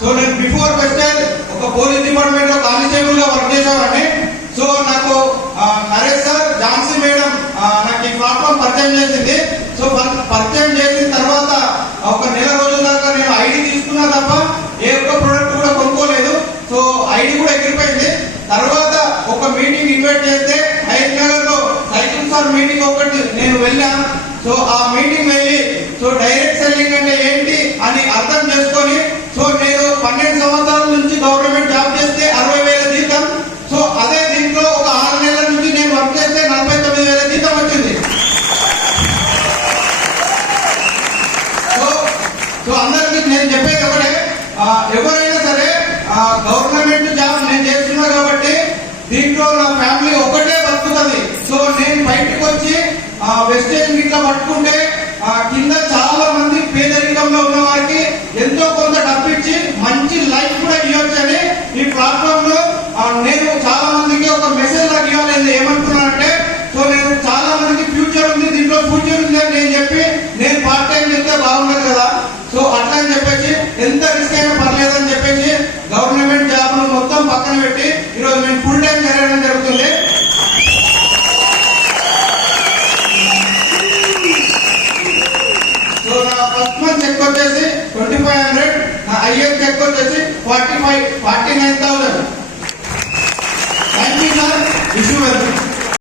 So నేను before western ఒక police department లో కానిస్టేబుల్ గా వర్క్ చేసేవాడిని. సో నాకు నరేష్ సార్, ఝాన్సీ మేడం నాకు ఈ ప్లాట్ఫామ్ పరిచయం చేసింది. సో పరిచయం చేసిన తర్వాత ఒక నెల రోజుల దాకా నేను ఐడి తీసుకున్నా తప్ప ఏ ఒక్క ప్రొడక్ట్ కూడా కొనుక్కోలేదు. సో ఐడి కూడా ఎగిరిపోయింది. తర్వాత ఒక మీటింగ్ ఇన్వైట్ చేస్తే హైద్ నగర్ లో సైకిల్ సార్ మీటింగ్ ఒకటి నేను వెళ్ళాను. సో ఆ మీటింగ్ వెళ్ళి సో డైరెక్ట్ సెల్లింగ్ అంటే ఏంటి అని అర్థం చేసుకొని, సో నేను 12 సంవత్సరాల నుంచి గవర్నమెంట్ జాబ్ చేస్తే 60,000 జీతం. సో అదే దీంట్లో ఒక 6 నెలల నుంచి నేను వర్క్ చేస్తే 49,000 జీతం వచ్చింది. సో అందరికి నేను చెప్పేది ఒకటే, ఎవరైనా సరే గవర్నమెంట్ జాబ్ నేను చేస్తున్నా కాబట్టి దీంట్లో నా ఫ్యామిలీ ఒకటే బతుకుతుంది. సో నేను బయటకు వచ్చి వెస్టేజ్ ఇట్లా పట్టుకుంటే కింద చాలా మంది పేదరికంలో ఉన్న వారికి ఎంతో కొంత డబ్బు ఇచ్చి మంచి లైఫ్ కూడా ఇవ్వచ్చని ఈ ప్లాట్ఫామ్ లో నేను చాలా మందికి ఒక మెసేజ్ లాగా ఇవ్వాలి. ఏమంటున్నానంటే, సో నేను చాలా మందికి ఫ్యూచర్ ఉంది, దీంట్లో ఫ్యూచర్ ఉంది అని నేను చెప్పి నేను పార్ట్ టైం చేస్తే బాగుండదు కదా. సో అట్లా అని చెప్పేసి ఎంత రిస్క్ అయినా పర్లేదని చెప్పేసి గవర్నమెంట్ జాబ్ ను మొత్తం పక్కన పెట్టి ఈరోజు నేను ఫుల్ టైం జరగడం జరుగుతుంది. సో నా ఫస్ట్ మంత్ చెక్ వచ్చేసి 2500, నా ఐఎస్ చెక్ వచ్చేసి 49,000. Thank you sir. Wish you welcome.